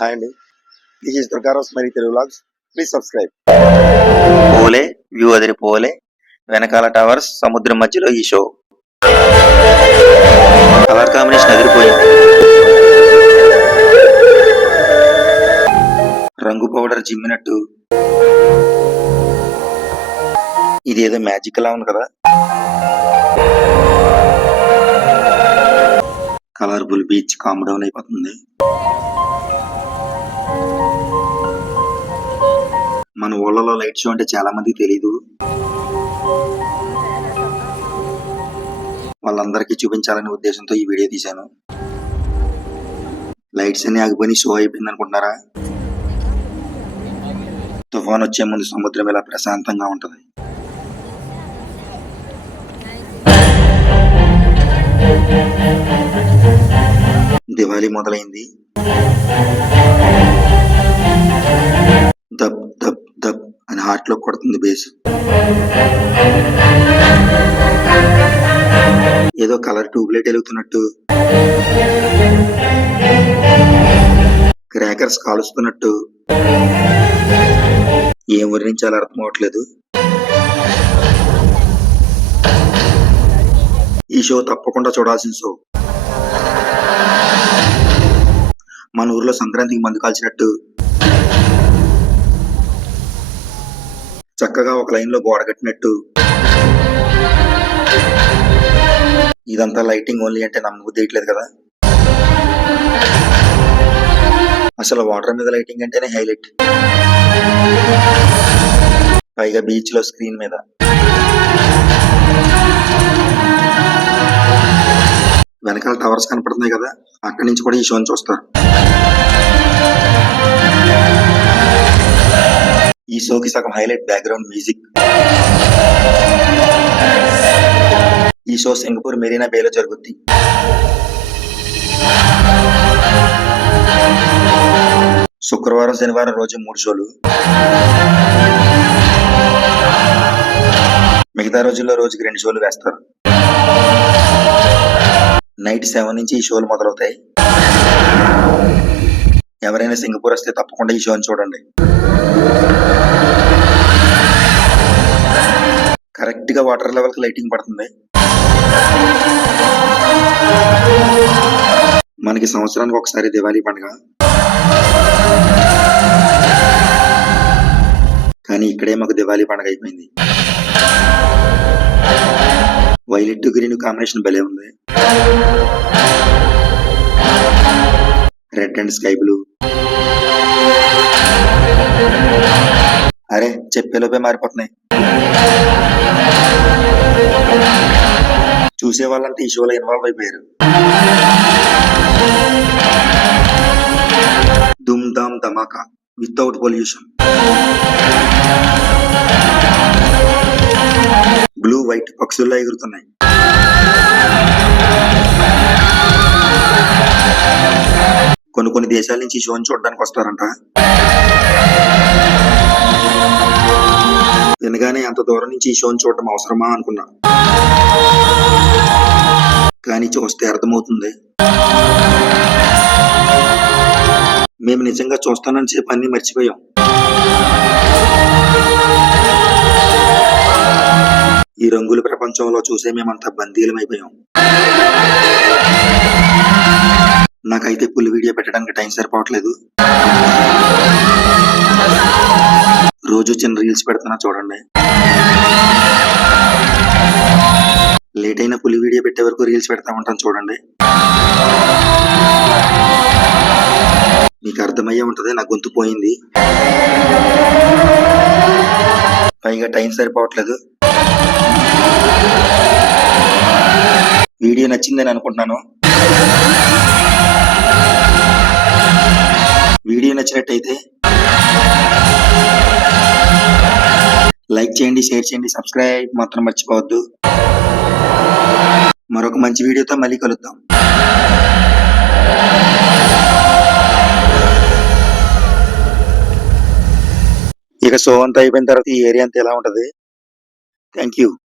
Hi అండి, this is Durgarao smiley Telugu vlogs. Please subscribe. పోలే view అదిరి పోలే, వెనకాల టవర్స్, సముద్రం మధ్యలో ఈ షో. కలర్ కాంబినేషన్ అదిరిపోయింది. రంగు పౌడర్ జిమ్మినట్టు ఇదేదో మ్యాజిక్ లా ఉంది కదా. కలర్ఫుల్ బీచ్ కామ్ డౌన్ అయిపోతుంది. మన ఊళ్ళలో లైట్ షో అంటే చాలా మంది తెలీదు. వాళ్ళందరికీ చూపించాలనే ఉద్దేశంతో ఈ వీడియో తీశాను. లైట్స్ అన్ని ఆగిపోయి షో అయిపోయింది అనుకుంటున్నారా? తుఫాన్ వచ్చే ముందు సముద్రం ఇలా ప్రశాంతంగా ఉంటది. దివాళీ మొదలైంది. దబ్ దబ్ దబ్ అని హార్ట్ లో కొడుతుంది బేస్. ఏదో కలర్ ట్యూబ్లైట్ వెలుగుతున్నట్టు, క్రాకర్స్ కాలుస్తున్నట్టు, ఏం వర్ణించాలో అర్థం అవట్లేదు. ఈ షో తప్పకుండా చూడాల్సిన షో. మన ఊర్లో సంక్రాంతికి మందు కాల్చినట్టు చక్కగా ఒక లైన్ లో గోడ కట్టినట్టు. ఇదంతా లైటింగ్ ఓన్లీ అంటే నమ్మబుద్ధి వేయట్లేదు కదా. అసలు వాటర్ మీద లైటింగ్ అంటేనే హైలైట్. పైగా బీచ్ లో స్క్రీన్ మీద. వెనకాల టవర్స్ కనపడుతున్నాయి కదా, అక్కడి నుంచి కూడా ఈ షోని చూస్తారు. ఈ షోకి సగం హైలైట్ బ్యాక్గ్రౌండ్ మ్యూజిక్. ఈ షో సింగపూర్ మెరీనా బేలో జరుగుద్ది. శుక్రవారం శనివారం రోజు 3 షోలు, మిగతా రోజుల్లో రోజుకి 2 షోలు వేస్తారు. నైట్ 7 నుంచి ఈ షోలు మొదలవుతాయి. ఎవరైనా సింగపూర్ వస్తే తప్పకుండా ఈ షోని చూడండి. కరెక్ట్ గా వాటర్ లెవెల్ కి లైటింగ్ పడుతుంది. మనకి సంవత్సరానికి ఒకసారి దివాళీ పండుగ, కానీ ఇక్కడే మాకు దివాళీ పండుగ అయిపోయింది. వైలెట్ గ్రీన్ కాంబినేషన్ భలే ఉంది. Red and sky blue. అరే చెప్పేలోపే మారిపోతున్నాయి. చూసే వాళ్ళంతా ఈ షోలో ఇన్వాల్వ్ అయిపోయారు. దుమ్ దామ్ ధమాకా వితౌట్ పొల్యూషన్. బ్లూ వైట్ పక్షుల్లో ఎగురుతున్నాయి. కొన్ని దేశాల నుంచి ఈ షోని చూడడానికి వస్తారంట. వినగానే అంత దూరం నుంచి ఈ షోని చూడటం అవసరమా అనుకున్నా, కానీ చూస్తే అర్థమవుతుంది. మేము నిజంగా చూస్తానని చెప్పి అన్ని మర్చిపోయాం. ఈ రంగుల ప్రపంచంలో చూసే మేమంతా బందీలమైపోయాం. నాకైతే ఫుల్ వీడియో పెట్టడానికి టైం సరిపోవట్లేదు. రోజు చిన్న రీల్స్ పెడుతున్నా చూడండి. లేట్ అయినా ఫుల్ వీడియో పెట్టే వరకు రీల్స్ పెడతా ఉంటాను చూడండి. మీకు అర్థమయ్యే ఉంటది, నా గొంతు పోయింది. పైగా టైం సరిపోవట్లేదు. వీడియో నచ్చిందని అనుకుంటున్నాను. వీడియో నచ్చినట్టయితే లైక్ చేయండి, షేర్ చేయండి, సబ్స్క్రైబ్ మాత్రం మర్చిపోవద్దు. మరొక మంచి వీడియోతో మళ్ళీ కలుద్దాం. ఇక షో అంతా అయిపోయిన తర్వాత ఈ ఏరియా అంతా ఎలా ఉంటది. Thank you.